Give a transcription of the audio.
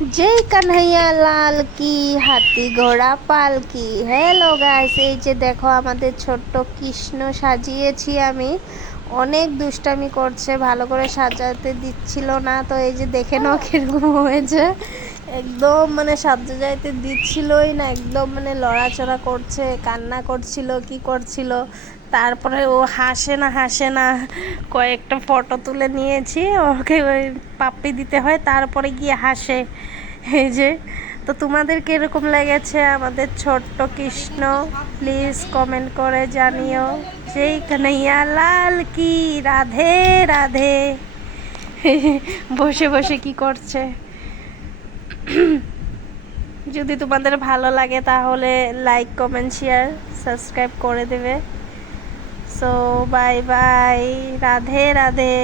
जय कन्हैया লাল কি হাতি ঘোড়া পালকি। হ্যালো গাইস, এই যে দেখো আমাদের ছোট্ট কৃষ্ণ সাজিয়েছি আমি। অনেক দুষ্টামি করছে, ভালো করে সাজাতে দিচ্ছিল না, তো এই যে দেখে নাও কিরকম হয়েছে। একদম মানে সাজাইতে দিচ্ছিলই না, একদম মানে লড়াচড়া করছে, কান্না করছিল, কি করছিল। তারপরে ও হাসে না কয়েকটা ফটো তুলে নিয়েছি, ওকে ওই পাপ্পি দিতে হয়, তারপরে গিয়ে হাসে। এই যে, তো তোমাদের কীরকম লেগেছে আমাদের ছোট্ট কৃষ্ণ, প্লিজ কমেন্ট করে জানিও। যেই কানাইয়া লাল কি, রাধে রাধে। বসে বসে কি করছে। যদি তোমাদের ভালো লাগে তাহলে লাইক কমেন্ট শেয়ার সাবস্ক্রাইব করে দেবে। So bye bye, Radhe Radhe.